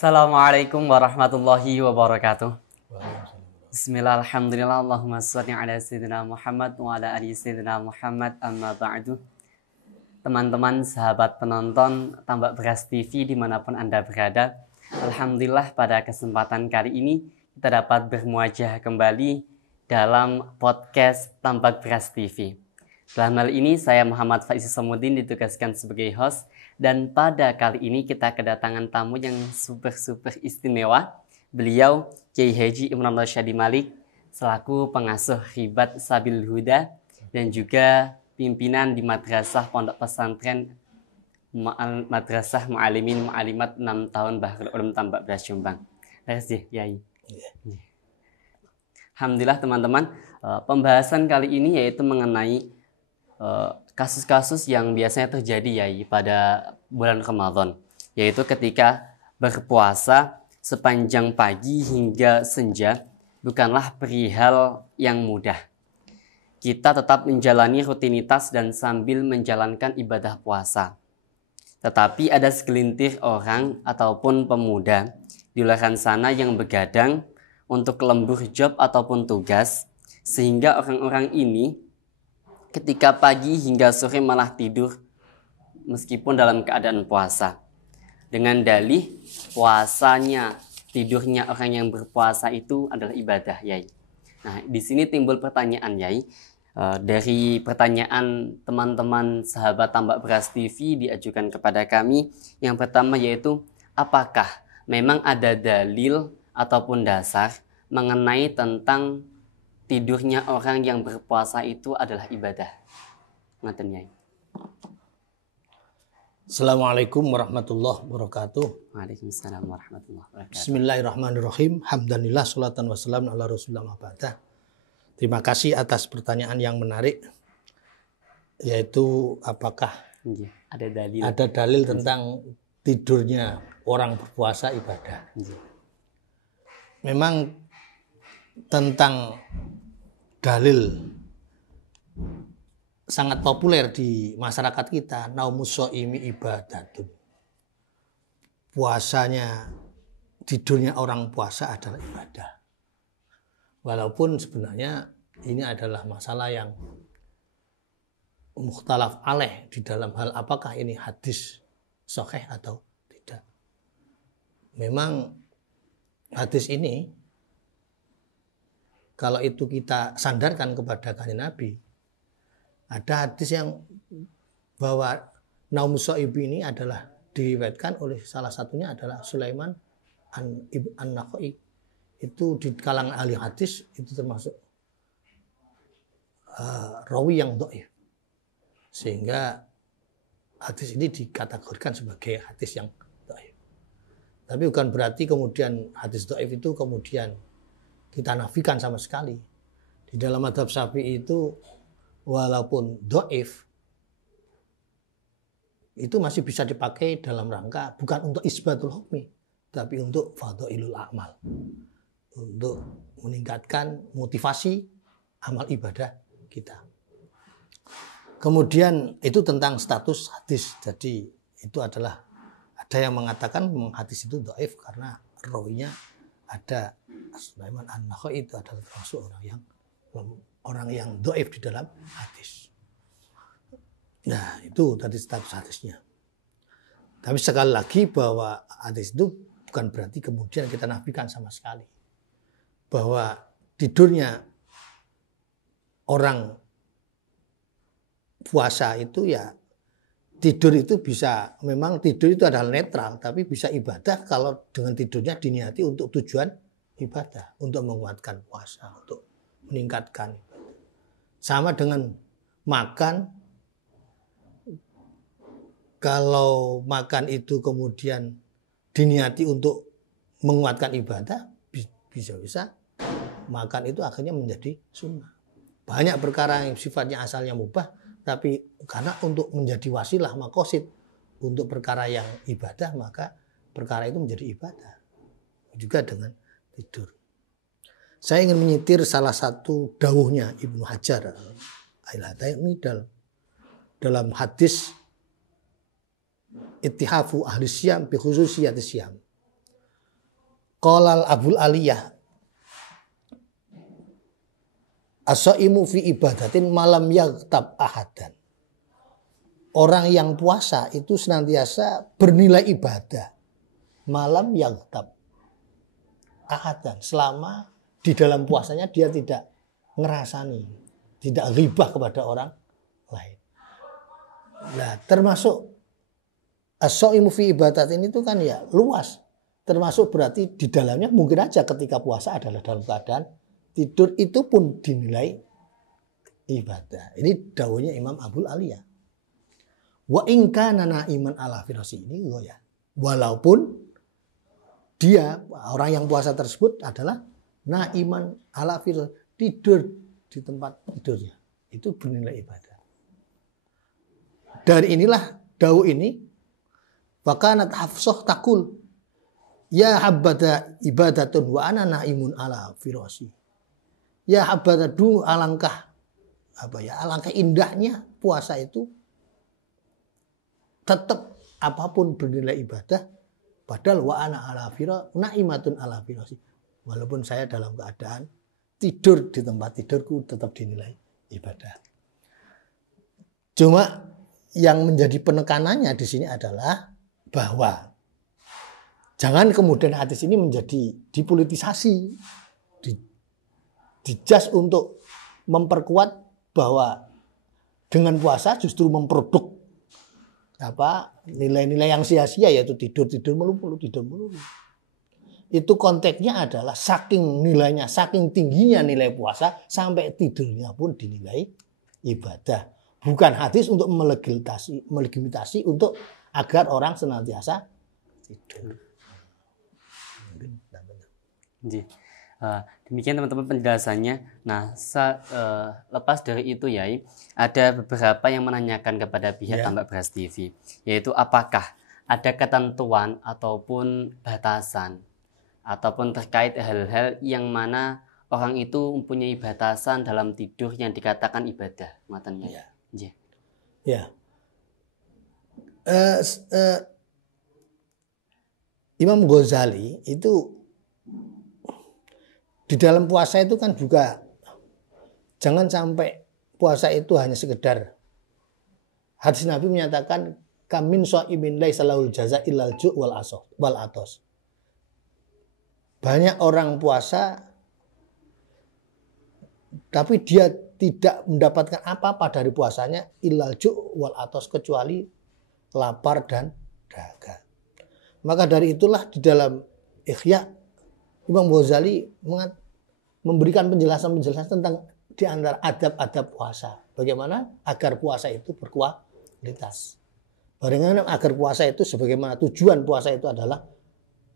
Assalamualaikum warahmatullahi wabarakatuh. Bismillah, alhamdulillah, Allahumma sholli ala sayyidina Muhammad wa ala ali sayyidina Muhammad, amma ba'du. Teman-teman, sahabat penonton Tambak Beras TV dimanapun Anda berada, alhamdulillah pada kesempatan kali ini kita dapat bermuajah kembali dalam podcast Tambak Beras TV. Dalam hal ini saya Muhammad Faiz Samudin ditugaskan sebagai host, dan pada kali ini kita kedatangan tamu yang super istimewa. Beliau Kiai Haji Imran Rasyadi Malik selaku pengasuh Khibat Sabil Huda dan juga pimpinan di Madrasah Pondok Pesantren Madrasah Mu'alimin Mu'alimat 6 tahun Bahrul Ulum Tambak Beras Jombang. Terima kasih, Yai. Alhamdulillah teman-teman, pembahasan kali ini yaitu mengenai kasus-kasus yang biasanya terjadi Yai pada bulan Ramadan, yaitu ketika berpuasa sepanjang pagi hingga senja bukanlah perihal yang mudah. Kita tetap menjalani rutinitas dan sambil menjalankan ibadah puasa. Tetapi ada segelintir orang ataupun pemuda di luar sana yang begadang untuk lembur job ataupun tugas, sehingga orang-orang ini ketika pagi hingga sore malah tidur meskipun dalam keadaan puasa. Dengan dalih puasanya, tidurnya orang yang berpuasa itu adalah ibadah, Yai. Nah, di sini timbul pertanyaan, Yai. Dari pertanyaan teman-teman sahabat Tambak Beras TV diajukan kepada kami. Yang pertama yaitu, apakah memang ada dalil ataupun dasar mengenai tentang tidurnya orang yang berpuasa itu adalah ibadah? Ngaten, Yai. Assalamualaikum warahmatullahi wabarakatuh. Waalaikumsalam warahmatullahi wabarakatuh. Bismillahirrahmanirrahim. Hamdanillah salatan wassalamu ala rasulillah ma'badah. Terima kasih atas pertanyaan yang menarik, yaitu apakah ada dalil tentang tidurnya orang berpuasa ibadah. Memang tentang dalil sangat populer di masyarakat kita, naumus shaimi ibadatun. Puasanya, tidurnya orang puasa adalah ibadah. Walaupun sebenarnya ini adalah masalah yang mukhtalaf alaih di dalam hal apakah ini hadis sahih atau tidak. Memang hadis ini kalau itu kita sandarkan kepada kanjeng Nabi, ada hadis yang bahwa naumus shaimi ini adalah diriwayatkan oleh salah satunya adalah Sulaiman an-Nakhai. Itu di kalangan ahli hadis itu termasuk rawi yang dhaif, sehingga hadis ini dikategorikan sebagai hadis yang dhaif. Tapi bukan berarti kemudian hadis dhaif itu kemudian kita nafikan sama sekali. Di dalam mazhab Syafi'i itu walaupun dhaif itu masih bisa dipakai dalam rangka bukan untuk isbatul hukmi, tapi untuk fadhailul a'mal, untuk meningkatkan motivasi amal ibadah kita. Kemudian itu tentang status hadis. Jadi itu adalah, ada yang mengatakan hadis itu dhaif karena rawinya ada Sulaiman an-Nakhai, itu adalah termasuk orang yang dhaif di dalam hadis. Nah, itu tadi status hadisnya. Tapi sekali lagi bahwa hadis itu bukan berarti kemudian kita nafikan sama sekali bahwa tidurnya orang puasa itu ya, tidur itu bisa, memang tidur itu adalah netral, tapi bisa ibadah kalau dengan tidurnya diniati untuk tujuan ibadah, untuk menguatkan puasa, untuk meningkatkan. Sama dengan makan, kalau makan itu kemudian diniati untuk menguatkan ibadah, bisa-bisa makan itu akhirnya menjadi sunnah. Banyak perkara yang sifatnya asalnya mubah, tapi karena untuk menjadi wasilah maqasid untuk perkara yang ibadah, maka perkara itu menjadi ibadah. Juga dengan tidur. Saya ingin menyitir salah satu dawuhnya Ibnu Hajar al-Haytami dalam hadis Ittihafu ahli siyam bi khususiyati siyam. Qala Abul Aliyah as-shaimu fi ibadatin malam yaghtab ahadan. Orang yang puasa itu senantiasa bernilai ibadah malam yaghtab ahadan, selama di dalam puasanya dia tidak ngerasani, tidak ghibah kepada orang lain. Nah, termasuk as-shaimu fi ibadatin itu kan ya luas. Termasuk berarti di dalamnya mungkin aja ketika puasa adalah dalam keadaan tidur, itu pun dinilai ibadah. Ini dawuhnya Imam Abul Aliyah. Wa in kana naiman ala firasi, ini ya. Walaupun dia orang yang puasa tersebut adalah naiman ala firasi, tidur di tempat tidurnya, itu bernilai ibadah. Dari inilah dawuh ini, fakanat Hafsah takul ya habada ibadatun wa ana naimun ala firasi. Ya habada, alangkah alangkah indahnya puasa itu, tetap apapun bernilai ibadah, padahal wa ana ala fira naimatun ala firasi. Walaupun saya dalam keadaan tidur di tempat tidurku tetap dinilai ibadah. Cuma yang menjadi penekanannya di sini adalah bahwa jangan kemudian hadis ini menjadi dipolitisasi, dijas untuk memperkuat bahwa dengan puasa justru memproduk nilai-nilai yang sia-sia, yaitu tidur melulu. Itu konteksnya adalah saking nilainya, saking tingginya nilai puasa sampai tidurnya pun dinilai ibadah. Bukan hadis untuk melegitimasi untuk agar orang senantiasa tidur. Demikian teman-teman penjelasannya. Nah, lepas dari itu Yai, ada beberapa yang menanyakan kepada pihak Tambak Beras TV, yaitu apakah ada ketentuan ataupun batasan ataupun terkait hal-hal yang mana orang itu mempunyai batasan dalam tidur yang dikatakan ibadah, matanya. Ya. Imam Ghazali itu di dalam puasa itu kan juga jangan sampai puasa itu hanya sekedar, hadis Nabi menyatakan kamin shaimin laisa lahul jaza illal ju' wal atos. Banyak orang puasa tapi dia tidak mendapatkan apa-apa dari puasanya illal ju' wal atos, kecuali lapar dan dahaga. Maka dari itulah di dalam Ihya Imam Ghazali memberikan penjelasan-penjelasan tentang di antara adab-adab puasa. Bagaimana agar puasa itu berkualitas. Bagaimana agar puasa itu, sebagaimana tujuan puasa itu adalah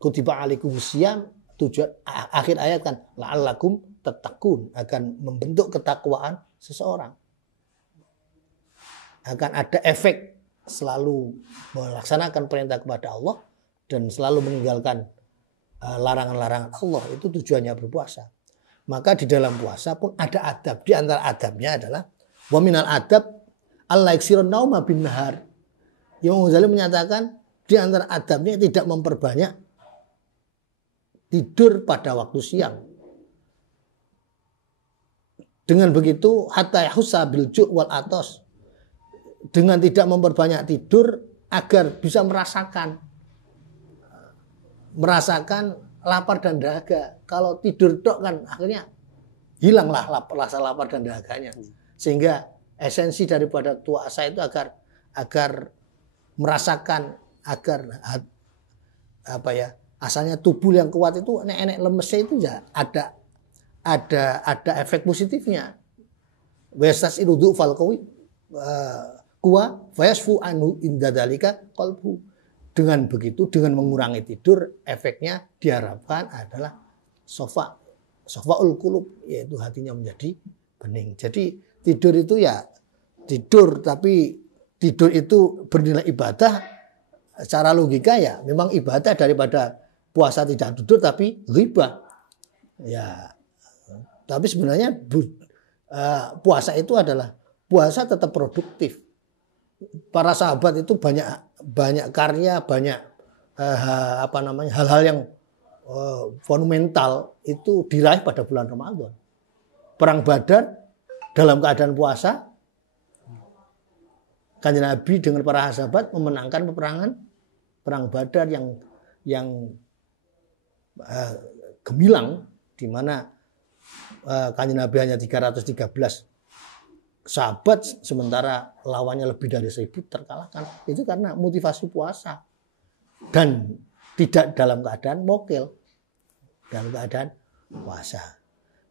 kutiba alaikum siyam, tujuan akhir ayat kan la'allakum tattaqun, akan membentuk ketakwaan seseorang. Akan ada efek selalu melaksanakan perintah kepada Allah dan selalu meninggalkan larangan-larangan Allah. Itu tujuannya berpuasa. Maka di dalam puasa pun ada adab. Di antara adabnya adalah wa minal adab al-laiksirun nauma bin nahar. Imam Ghazali menyatakan di antara adabnya tidak memperbanyak tidur pada waktu siang. Dengan begitu hatta yahussa bil ju' wal atos. Dengan tidak memperbanyak tidur agar bisa merasakan lapar dan dahaga. Kalau tidur tok kan akhirnya hilanglah rasa lapar dan dahaganya. Sehingga esensi daripada puasa itu agar merasakan, agar asalnya tubuh yang kuat itu enek lemesnya itu ya ada efek positifnya. Wasas irudu fal qawi kuwa fayasfu anhu indadalika qalbu. Dengan begitu, dengan mengurangi tidur, efeknya diharapkan adalah sofaul qulub, yaitu hatinya menjadi bening. Jadi tidur itu ya tidur, tapi tidur itu bernilai ibadah. Secara logika ya memang ibadah daripada puasa tidak tidur tapi ghibah. Ya, tapi sebenarnya puasa itu adalah puasa tetap produktif. Para sahabat itu banyak karya, banyak hal-hal yang monumental itu diraih pada bulan Ramadan. Perang Badar dalam keadaan puasa, Kanjeng Nabi dengan para sahabat memenangkan peperangan perang Badar yang gemilang, di mana Kanjeng Nabi hanya 313 sahabat, sementara lawannya lebih dari 1000 terkalahkan. Itu karena motivasi puasa dan tidak dalam keadaan mokil, dalam keadaan puasa.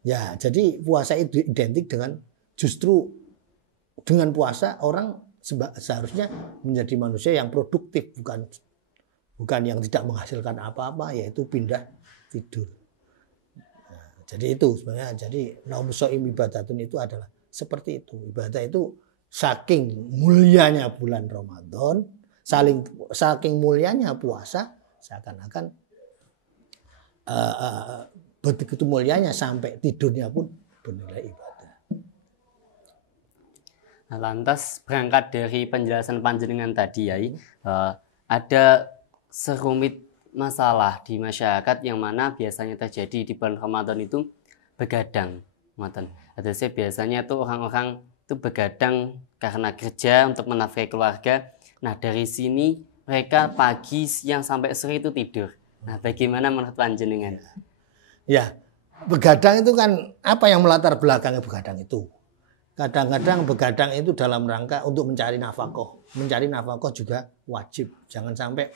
Ya, jadi puasa itu identik dengan, justru dengan puasa orang seharusnya menjadi manusia yang produktif, bukan yang tidak menghasilkan apa-apa, yaitu pindah tidur. Nah, jadi itu sebenarnya, jadi naumus shaim ibadatun itu adalah seperti itu. Ibadah itu saking mulianya bulan Ramadan, saking mulianya puasa, seakan-akan begitu mulianya sampai tidurnya pun bernilai ibadah. Nah, lantas berangkat dari penjelasan panjenengan tadi, Yai, ada serumit masalah di masyarakat yang mana biasanya terjadi di bulan Ramadan itu begadang. Ada sih biasanya tuh orang-orang itu begadang karena kerja untuk menafkahi keluarga. Nah, dari sini mereka pagi, siang sampai sore itu tidur. Nah, bagaimana menurut panjenengan? Ya, begadang itu kan apa yang melatar belakangnya begadang itu? Kadang-kadang begadang itu dalam rangka untuk mencari nafkah. Mencari nafkah juga wajib. Jangan sampai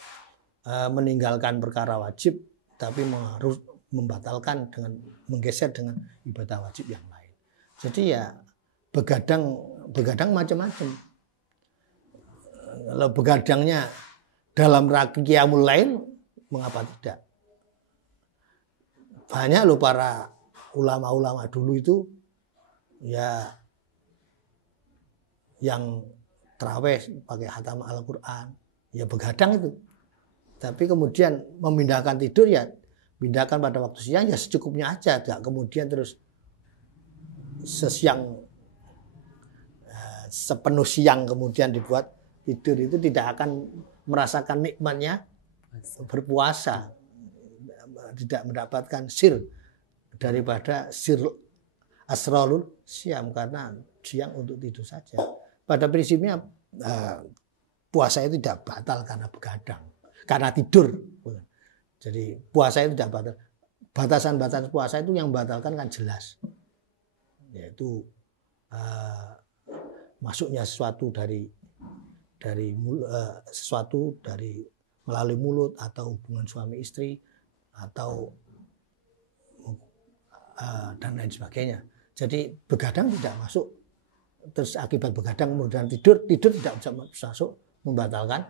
meninggalkan perkara wajib tapi harus membatalkan dengan menggeser dengan ibadah wajib yang lain. Jadi ya begadang macam-macam. Kalau begadangnya dalam rangka qiyamul lail, mengapa tidak? Banyak loh para ulama-ulama dulu itu ya yang terawih pakai khatam Al-Quran, ya begadang itu. Tapi kemudian memindahkan tidur, ya pindahkan pada waktu siang, ya secukupnya aja. Tidak kemudian terus sepenuh siang kemudian dibuat tidur, itu tidak akan merasakan nikmatnya berpuasa. Tidak mendapatkan sir daripada sir asrarul siam, karena siang untuk tidur saja. Pada prinsipnya puasa itu tidak batal karena begadang, karena tidur. Jadi puasa itu tidak batal. Batasan-batasan puasa itu yang membatalkan kan jelas, yaitu masuknya sesuatu dari melalui mulut, atau hubungan suami istri, atau dan lain sebagainya. Jadi begadang tidak masuk. Terus akibat begadang kemudian tidur tidak bisa masuk membatalkan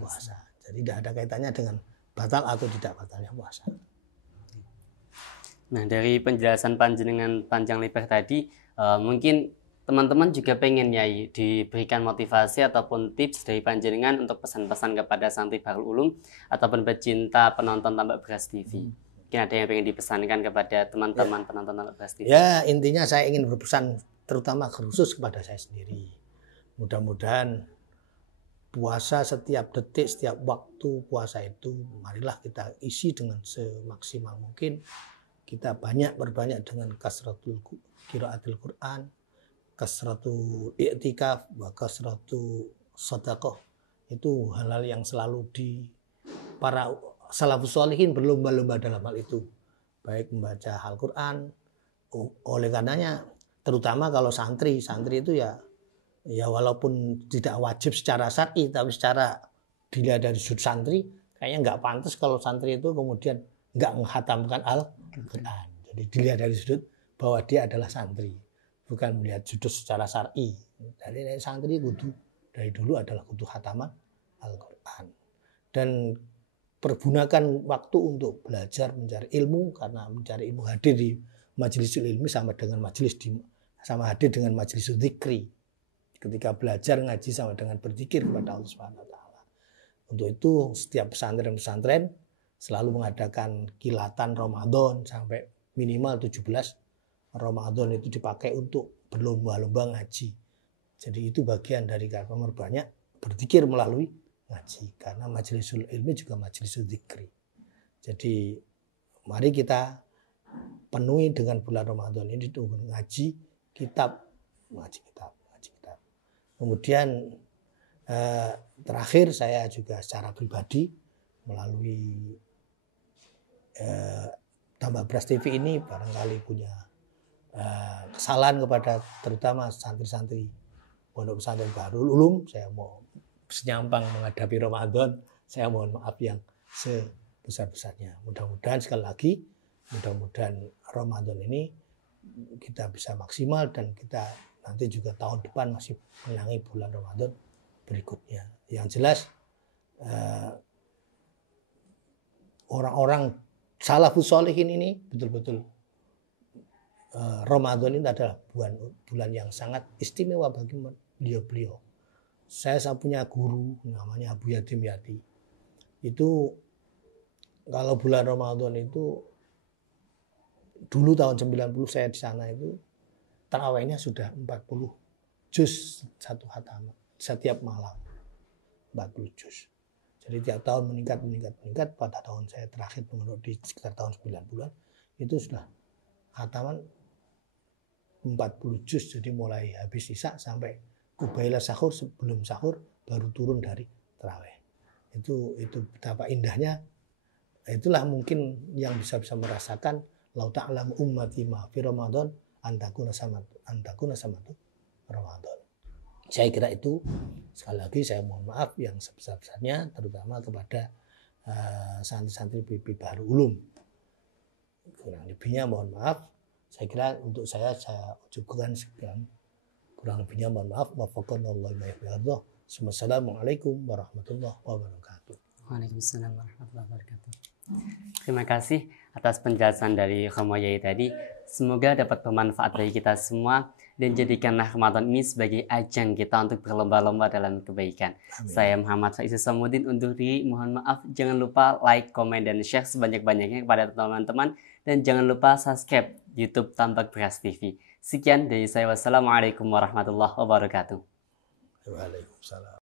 puasa. Jadi tidak ada kaitannya dengan batal atau tidak batalnya puasa. Nah, dari penjelasan panjenengan panjang lebar tadi, mungkin teman-teman juga pengen, Yai, diberikan motivasi ataupun tips dari panjenengan untuk pesan-pesan kepada santri Bahrul Ulum ataupun pecinta penonton Tambak Beras TV. Mungkin ada yang pengen dipesankan kepada teman-teman penonton Tambak Beras TV. Ya, intinya saya ingin berpesan terutama khusus kepada saya sendiri. Mudah-mudahan puasa setiap detik, setiap waktu puasa itu, marilah kita isi dengan semaksimal mungkin. Kita berbanyak dengan kasratul qiraatil Quran, kasratul i'tikaf, wa kasratul sedekah. Itu hal-hal yang selalu para salafus sholihin berlomba-lomba dalam hal itu. Baik membaca Al-Quran, oleh karenanya terutama kalau santri itu ya walaupun tidak wajib secara syar'i, tapi secara dilihat dari sudut santri, kayaknya nggak pantas kalau santri itu kemudian nggak menghatamkan Al-Quran. Jadi dilihat dari sudut bahwa dia adalah santri, bukan melihat sudut secara syar'i. Dari santri dari dulu adalah kudu khataman Al-Quran. Dan pergunakan waktu untuk belajar, mencari ilmu, karena mencari ilmu hadir di majlisul ilmi sama hadir dengan majlis dzikri. Ketika belajar ngaji sama dengan berzikir kepada Allah Subhanahu wa taala. Untuk itu setiap pesantren-pesantren selalu mengadakan kilatan Ramadan sampai minimal 17 Ramadan itu dipakai untuk berlomba-lomba ngaji. Jadi itu bagian dari memperbanyak berzikir melalui ngaji, karena majlisul ilmi juga majlisul dzikri. Jadi mari kita penuhi dengan bulan Ramadan ini dengan ngaji kitab. Kemudian terakhir saya juga secara pribadi melalui Tambah Beras TV ini barangkali punya kesalahan kepada terutama santri-santri Pondok Pesantren Bahrul Ulum. Saya mau senyampang menghadapi Ramadan, saya mohon maaf yang sebesar-besarnya. Mudah-mudahan sekali lagi, mudah-mudahan Ramadan ini kita bisa maksimal dan kita nanti juga tahun depan masih menangi bulan Ramadan berikutnya. Yang jelas orang-orang salafus sholihin ini betul-betul Ramadan ini adalah bulan yang sangat istimewa bagi beliau-beliau. Saya punya guru namanya Abu Yatim Yati. Itu kalau bulan Ramadan itu dulu tahun 90 saya di sana itu tarawihnya sudah 40 juz satu khatam setiap malam, 40 juz. Jadi tiap tahun meningkat. Pada tahun saya terakhir pengurus di sekitar tahun 90-an itu sudah khataman 40 juz. Jadi mulai habis isya sampai kubailah sahur, sebelum sahur baru turun dari tarawih. Itu betapa indahnya. Itulah mungkin yang bisa merasakan lau ta'lamu ummati ma fi Ramadan antakuna samatu Ramadan. Saya kira itu, sekali lagi saya mohon maaf yang sebesar-besarnya terutama kepada santri-santri BP Bahrul Ulum. Kurang lebihnya mohon maaf. Saya kira untuk saya cukupkan sekian. Kurang lebihnya mohon maaf. Wassalamualaikum warahmatullahi wabarakatuh. Waalaikumsalam warahmatullahi wabarakatuh. Terima kasih atas penjelasan dari Khomoyai tadi. Semoga dapat bermanfaat bagi kita semua dan jadikanlah Ramadan ini sebagai ajang kita untuk berlomba-lomba dalam kebaikan. Amin. Saya Muhammad Faiz Samuddin undur diri. Mohon maaf. Jangan lupa like, komen, dan share sebanyak-banyaknya kepada teman-teman. Dan jangan lupa subscribe YouTube Tambak Beras TV. Sekian dari saya. Wassalamualaikum warahmatullahi wabarakatuh. Waalaikumsalam.